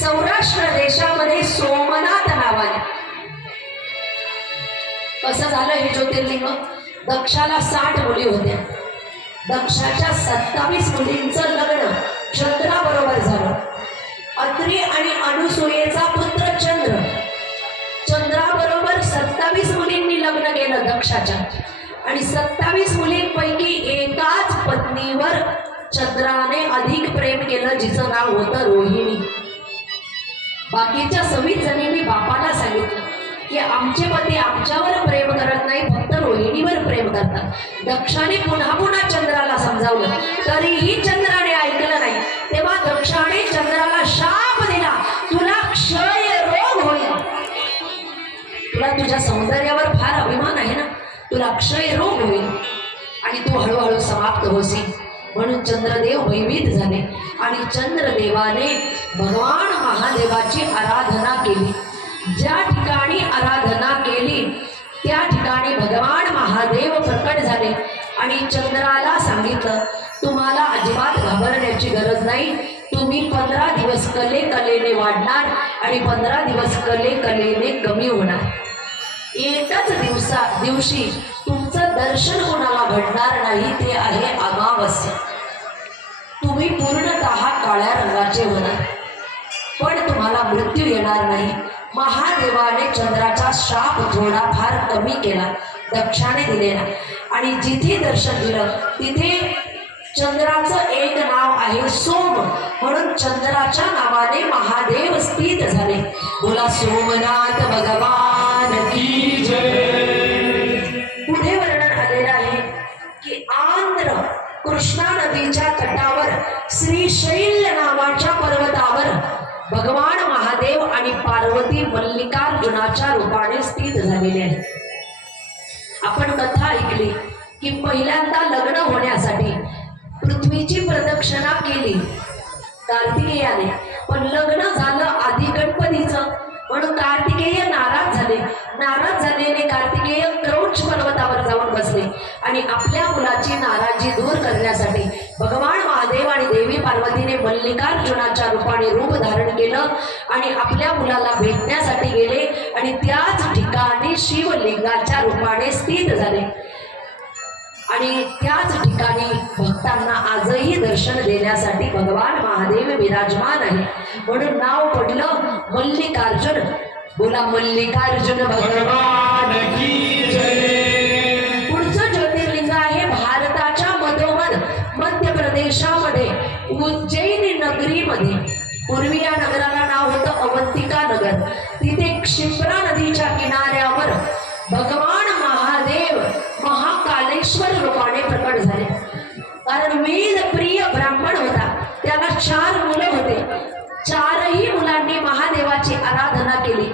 सौराष्ट्र देशामध्ये सोमनाथ नावाने कसं झालं हे ज्योतिर्लिंग? दक्षाला 60 मुली होत्या. दक्षाच्या 27 मुलींचं लग्न चंद्राबरोबर झालं. अत्रि आणि अनुसूयेचा पुत्र चंद्र, चंद्राबरोबर 27 मुलींनी लग्न केलं दक्षाच्या. आणि 27 मुलींपैकी एकाच पत्नीवर चंद्राने अधिक प्रेम केलं, जिचं नाव होतं रोहिणी. बाकीच्या 26 जणींनी बापाला सांगितलं की आमचे पती आमच्यावर प्रेम करत नाही, फक्त रोहिणीवर प्रेम करतात. दक्षाने पुन्हा पुन्हा चंद्राला समजावलं, तरीही चंद्राने ऐकलं नाही. तेव्हा दक्षाने चंद्राला शाप दिला, तुला क्षय रोग होईल. तुला तुझ्या सौंदर्यावर फार अभिमान आहे ना, तुला क्षय रोग होईल आणि तू हळूहळू समाप्त होशील. म्हणून चंद्रदेव भयभीत झाले आणि चंद्रदेवाने भगवान महादेवाची आराधना केली. ज्या ठिकाणी आराधना केली त्या ठिकाणी भगवान महादेव प्रकट झाले आणि चंद्राला सांगितलं, तुम्हाला अजिबात घाबरण्याची गरज नाही. तुम्ही 15 दिवस कलेने वाढणार आणि 15 दिवस कलेने कमी होणार. एकच दिवशी तुमचं दर्शन कोणाला घडणार नाही, ते आहे अमावस्या. तुम्ही पूर्णतः काळ्या रंगाचे होणार, पण तुम्हाला मृत्यू येणार नाही. महादेवाने चंद्राचा शाप थोडाफार कमी केला, दक्षाने दिलेला. आणि जिथे दर्शन दिलं तिथे चंद्राचं एक नाव आहे सोम, म्हणून चंद्राच्या नावाने महादेव स्थित झाले. बोला सोमनाथ भगवान की जय. पुढे वर्णन आलेलं आहे की आंध्र कृष्णा नदीच्या तटावर श्रीशैल नावाच्या पर्वतावर भगवान महादेव आणि पार्वती मल्लिकार्जुनाच्या रूपाने स्थित झालेले आहेत. आपण कथा ऐकली की पहिल्यांदा लग्न होण्यासाठी पृथ्वीची प्रदक्षिणा केली कार्तिकेयाने, पण लग्न झालं आधी गणपतीचं, म्हणून कार्तिकेय नाराज झाले. नाराज झालेले कार्तिकेय क्रौंच पर्वतावर जाऊन बसले आणि आपल्या मुलाची नाराजी दूर करण्यासाठी भगवान महादेव आणि देवी पार्वतीने मल्लिकार्जुनाच्या रूपाने रूप धारण केलं आणि आपल्या मुलाला भेटण्यासाठी गेले आणि त्याच ठिकाणी शिवलिंगाच्या रूपाने स्थित झाले. आणि त्याच ठिकाणी भक्तांना आजही दर्शन देण्यासाठी भगवान महादेव विराजमान आहे, म्हणून नाव पडलं मल्लिकार्जुन. बोला मल्लिकार्जुन भगवान की जय. पुढचं ज्योतिर्लिंग आहे भारताच्या मधोमध मध्य प्रदेशामध्ये उज्जैन नगरीमध्ये. पूर्वी या नगराला नाव होतं अवंतिका नगर. तिथे क्षिप्रा नदीच्या किनाऱ्यावर भगवान महादेव महाकालेश्वर रूपाने प्रकट झाले. कारण वेद प्रिय ब्राह्मण होता, त्याला 4 मुलं होते. 4ही मुलांनी महादेवाची आराधना केली,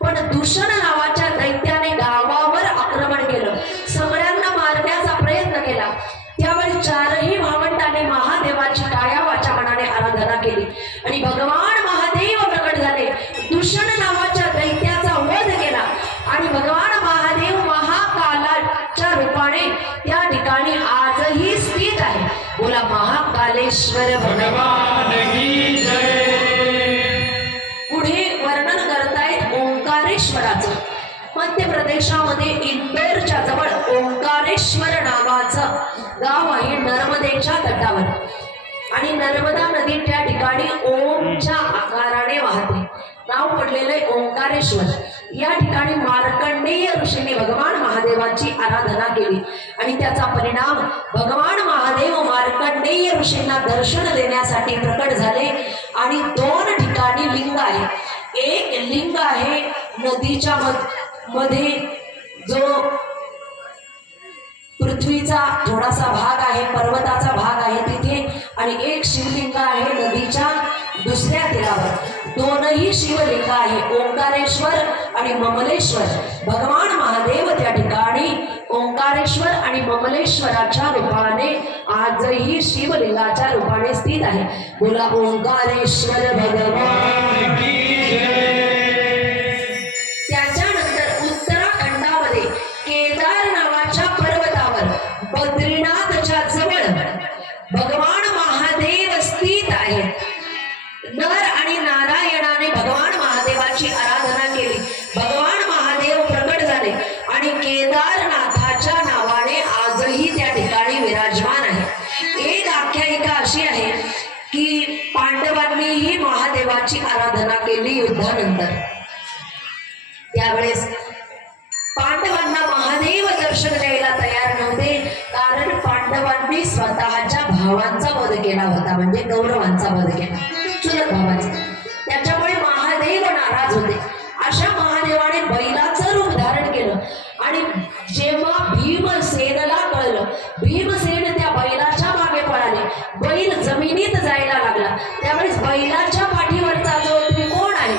पण दूषण नावाच्या दैत्याने गावावर आक्रमण केलं, सगळ्यांना मारण्याचा प्रयत्न केला. त्यावेळी 4ही भावंडाने महादेवाची काया वाचा मनाने आराधना केली आणि भगवान महादेव प्रकट झाले. दूषण नावाच्या दैत्याचा वध केला आणि भगवान महादेव महाकालाच्या रूपाने त्या ठिकाणी आजही स्थित आहे. बोला महाकालेश्वर भगवान की जय. पुढे वर्णन करतायत ओंकारेश्वराचं. मध्य प्रदेशामध्ये इंदोरच्या जवळ ओंकारेश्वर नावाचं गाव आहे, नर्मदेच्या तटावर. आणि नर्मदा नदी त्या ठिकाणी ओमच्या आकाराने वाहते. नाव पडलेलं आहे ओंकारेश्वर. या ठिकाणी मार्कंडेय ऋषीने भगवान महादेवाची आराधना केली आणि त्याचा परिणाम भगवान महादेव मार्कंडेय ऋषींना दर्शन देण्यासाठी प्रकट झाले. आणि 2 ठिकाणी लिंग आहे. एक लिंग आहे नदीच्या मध्ये, जो पृथ्वीचा थोडासा भाग आहे, पर्वताचा भाग आहे तिथे. आणि एक शिवलिंग आहे नदीच्या दुसऱ्या तीरावर. 2ही शिवलिंग आहे, ओंकारेश्वर आणि ममलेश्वर. भगवान महादेव त्या ठिकाणी ओंकारेश्वर आणि ममलेश्वराच्या रूपाने आजही शिवलिंगाच्या रूपाने स्थित आहे. बोला ओंकारेश्वर भगवान की जय. त्याच्यानंतर उत्तराखंडामध्ये केदार नावाच्या पर्वतावर बद्रीनाथच्या जवळ भगवान महादेव स्थित आहेत. नर आणि नारायणाने महादेवाची आराधना केली युद्धानंतर. त्यावेळेस पांडवांना महादेव दर्शन द्यायला तयार नव्हते, कारण पांडवांनी स्वतःच्या भावांचा वध केला होता, म्हणजे कौरवांचा वध केला, चुलत भावांचा. त्याच्यामुळे महादेव नाराज होते. अशा महादेवाने बैलाचं रूप धारण केलं आणि जेव्हा भीमसेनला कळलं, भीमसेन त्या बैलाच्या मागे पळाले, बैल जमिनीत जायला लागला. त्यावेळेस बैलाच्या पाठीवरचा जो त्रिकोण आहे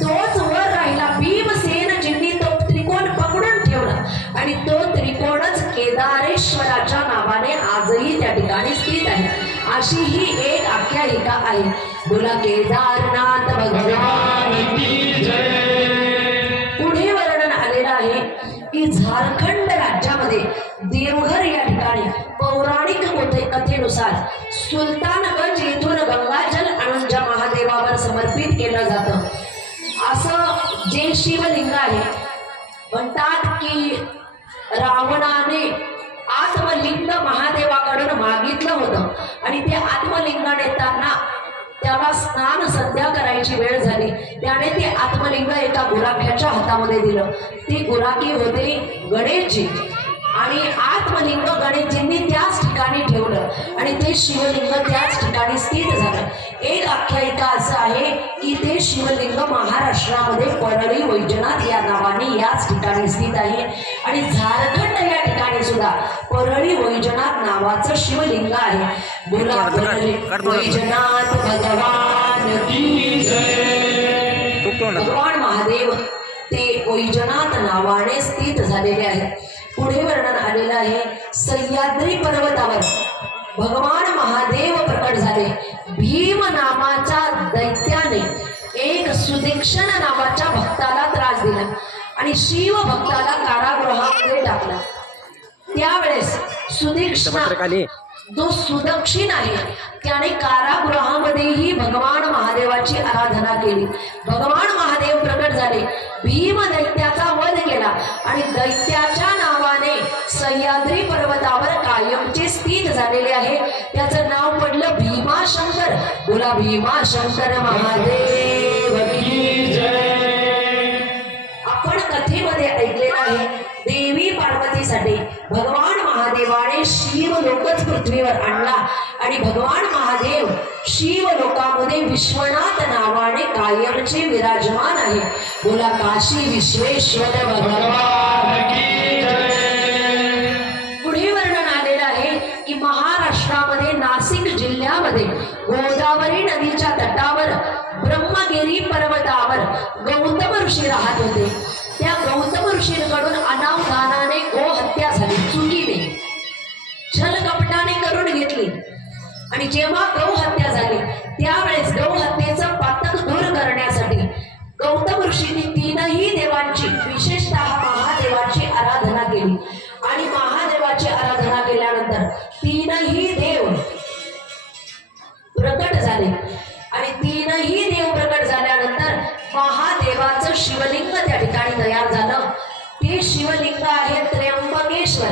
तोच वर राहिला. भीमसेनजींनी तो त्रिकोण पकडून ठेवला आणि तो त्रिकोणच केदारेश्वराच्या नावाने आजही त्या ठिकाणी स्थित आहे. अशी ही एक आख्यायिका आहे. बोला केदारनाथ भगवान की जय. पुढे वर्णन आलेलं आहे की झारखंड राज्यामध्ये देवघर या ठिकाणी पौराणिक कथेनुसार सुलतानगंज येथून गंगाजल आणून ज्या महादेवावर समर्पित केलं जातं, असं जे शिवलिंग आहे, म्हणतात की रावणाने आत्मलिंग महादेवाकडून मागितलं होतं आणि ते आत्मलिंग देताना त्याला स्नान संध्या करायची वेळ झाली. त्याने ते आत्मलिंग एका गुराख्याच्या हातामध्ये दिलं. ती गुराखी होते गणेशजी आणि आत्मलिंग गणेशजींनी त्याच ठिकाणी ठेवलं आणि ते शिवलिंग त्याच ठिकाणी स्थित झालं. एक आख्यायिका असं आहे की ते शिवलिंग महाराष्ट्रामध्ये परळी वैजनाथ या नावाने याच ठिकाणी स्थित आहे आणि झारखंड या ठिकाणी सुद्धा परळी वैजनाथ नावाचं शिवलिंग आहे. बोला परळी वैजनाथ भगवान की जय. भगवान महादेव ते वैजनाथ नावाने स्थित झालेले आहेत. पुढे वर्णन आलेलं आहे, सह्याद्री पर्वतावर भगवान महादेव प्रकट झाले. भीम नामाच्या दैत्याने एक सुदीक्षण नावाच्या भक्ताला त्रास दिला आणि शिव भक्ताला कारागृहामध्ये टाकला. त्यावेळेस सुदीक्षण जो सुदक्षिण आहे त्याने कारागृहामध्येही भगवान महादेवाची आराधना केली. भगवान महादेव प्रकट झाले, भीम दैत्याचा वध केला आणि दैत्याच्या नावाने सह्याद्री पर्वतावर कायमचे स्थित झालेले आहे. त्याचं नाव पडलं भीमाशंकर. बोला भीमाशंकर महादेव की जय. आपण कथेमध्ये ऐकलेलं आहे, देवी पार्वतीसाठी भगवान महादेवाने शिवलोकच पृथ्वीवर आणला आणि भगवान महादेव शिवलोकामध्ये विश्वनाथ नावाने कायमचे विराजमान आहे. बोला काशी विश्वेश्वर भगवान की जय. पुढे वर्णन आलेलं आहे की महाराष्ट्रामध्ये नाशिक जिल्ह्यामध्ये गोदावरी नदीच्या तटावर ब्रह्मगिरी पर्वतावर गौतम ऋषी राहत होते. त्या गौतम ऋषींकडून अनावधानाने गोहत्या झाली, चुकीने छलकपटाने करून घेतली आणि जेव्हा गौहत्या झाली त्यावेळेस गौहत्येचं पातक दूर करण्यासाठी गौतम ऋषींनी तीनही देवांची, विशेषतः महादेवाची आराधना केली आणि महादेवाची आराधना केल्यानंतर तीनही देव प्रकट झाले आणि तीनही देव प्रकट झाल्यानंतर महादेवाचं शिवलिंग त्या ठिकाणी तयार झालं. ते शिवलिंग आहे त्र्यंबकेश्वर.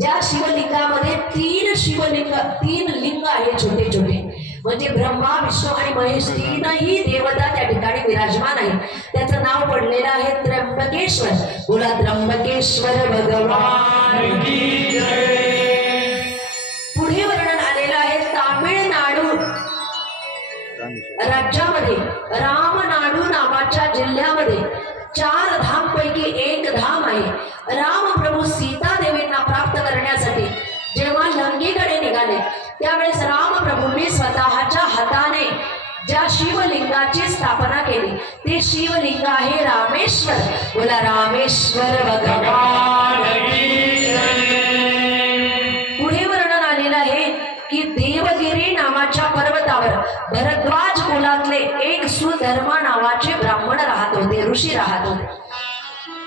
ज्या शिवलिंगामध्ये तीन लिंग आहेत छोटे छोटे, म्हणजे ब्रह्मा, विष्णू आणि महेश तीनही देवता त्या ठिकाणी विराजमान आहेत. त्याचं नाव पडलेलं आहे त्र्यंबकेश्वर. बोला त्र्यंबकेश्वर भगवान की जय. पुढे वर्णन आलेलं आहे, तामिळनाडू राज्यामध्ये रामनाडू नावाच्या जिल्ह्यामध्ये 4 धामपैकी एक धाम आहे. रामप्रभू सीता देवींना प्राप्त करण्यासाठी जेव्हा लंकेकडे निघाले त्यावेळेस रामप्रभूंनी स्वतःच्या हाताने ज्या शिवलिंगाची स्थापना केली ते शिवलिंग आहे रामेश्वर. बोला रामेश्वर भगवान की जय. पुढे वर्णन आलेलं आहे की देवगिरी नावाच्या पर्वतावर भरद्वाज कुलातले एक सुधर्मा नावाचे ब्राह्मण राहत होते, ऋषी राहत होते.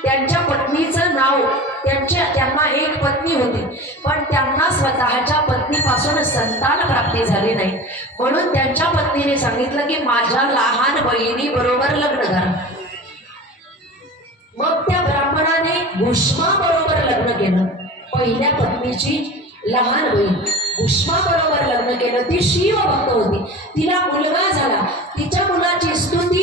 त्यांच्या पत्नीचं नाव, त्यांना एक पत्नी होती पण त्यांना स्वतःच्या पत्नीपासून संतान प्राप्ती झाली नाही, म्हणून त्यांच्या पत्नीने सांगितलं की माझ्या लहान बहिणी बरोबर लग्न करा. मग त्या ब्राह्मणाने भुष्मा बरोबर लग्न केलं. पहिल्या पत्नीची लहान बहीण भुष्मा बरोबर लग्न केलं. ती शिवभक्त होती, तिला मुलगा झाला. तिच्या मुलाची स्तुती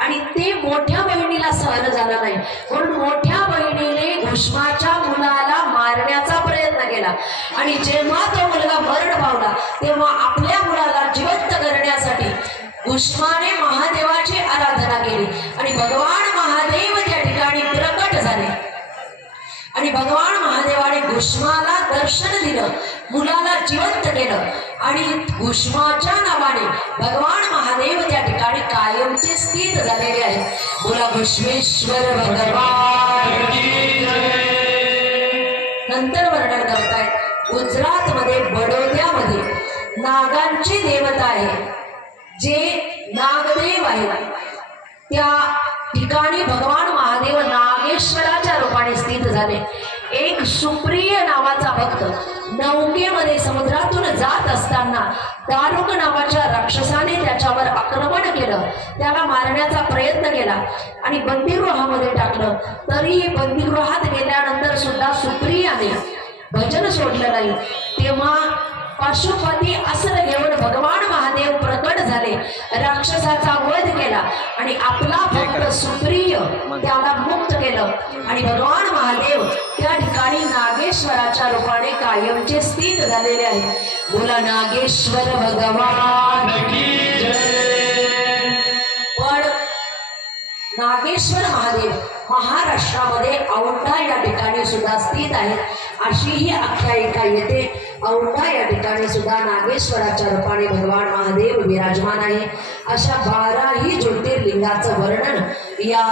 आणि ते मोठ्या बहिणीला सहन झालं नाही, म्हणून मोठ्या बहिणीने भीष्माच्या मुलाला मारण्याचा प्रयत्न केला. आणि जेव्हा तो मुलगा मरण पावला तेव्हा आपल्या मुलाला जिवंत करण्यासाठी भीष्माने महादेवाची आराधना केली आणि भगवान महादेव त्या ठिकाणी प्रकट झाले. आणि भगवान महादेवाने भीष्माला दर्शन दिलं, मुलाला जिवंत केलं आणि भीष्माच्या नावाने भगवान महादेव त्या ठिकाणी कायमचे स्थित झालेले आहेत. बोला भीष्मेश्वर भगवान की जय. नंतर वर्णन करतायत गुजरात मध्ये बडोद्यामध्ये नागांची देवता आहे, जे नागदेव आहेत. त्या ठिकाणी भगवान महादेव नागेश्वराच्या रूपाने स्थित झाले. एक सुप्रिय नावाचा भक्त नौकेमध्ये समुद्रातून जात असताना दारुक नावाच्या राक्षसाने त्याच्यावर आक्रमण केलं, त्याला मारण्याचा प्रयत्न केला आणि बंदीगृहामध्ये टाकलं. तरीही बंदीगृहात गेल्यानंतर सुद्धा सुप्रियाने भजन सोडलं नाही. तेव्हा पशुपती अस्त्र घेऊन भगवान महादेव प्रकट झाले, राक्षसाचा वध केला आणि आपला भक्त सुप्रिय त्याला मुक्त केलं आणि भगवान महादेव त्या ठिकाणी नागेश्वराच्या रूपाने कायमचे स्थित झालेले आहेत. बोला नागेश्वर भगवान की जय. पण नागेश्वर महादेव महाराष्ट्रामध्ये औंढा या ठिकाणी सुद्धा स्थित आहेत, अशी ही आख्यायिका येते. औंढा या ठिकाणी सुद्धा नागेश्वराच्या रूपाने भगवान महादेव विराजमान आहे. अशा 12ही ज्योतिर्लिंगाचं वर्णन या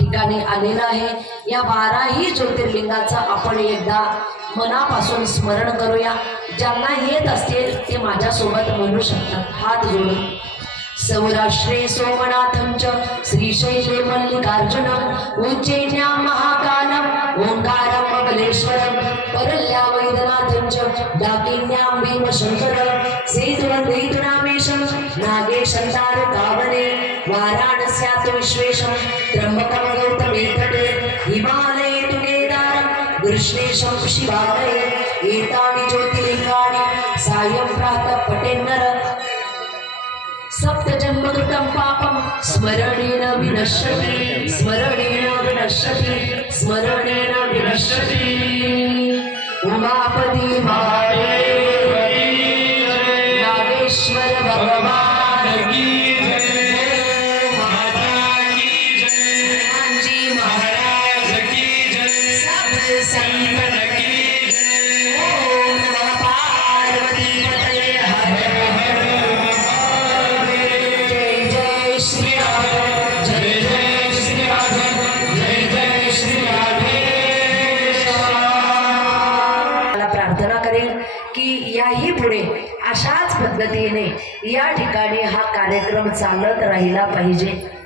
ठिकाणी आलेलं आहे. या 12ही ज्योतिर्लिंगाचं आपण एकदा मनापासून स्मरण करूया. ज्यांना येत असतील ते माझ्यासोबत म्हणू शकतात हात जोडून. सौराष्ट्रे सोमनाथं च श्रीशैले मल्लिकार्जुनम् उज्जैन्यां महाकालम् ओंकारं कमलेश्वरं परल्या वैद्यनाथं च डाकिन्यां भीमशंकरं सेतुवन्देतुनामेशं नागेशं तारकावने वाराणस्यात् विश्वेशं त्र्यम्बकं गौतमे तटे हिमालये तु केदारं कृष्णेशं शिवालये एतानि ज्योतिर्लिङ्गानि सायं प्रातः पठेन्नर सप्तजन्मकृतं पापं स्मरणेन विनश्यति स्मरणेन विनश्यति स्मरणेन विनश्यति. उमापति महादेव की जय. नागेश्वर भगवान की जय. माता की जय. हनुमानजी महाराज की जय. सब संतन की जय. ओम नमः पार्वती पतये हर हर. की याही पुढे अशाच पद्धतीने या ठिकाणी हा कार्यक्रम चालत राहिला पाहिजे.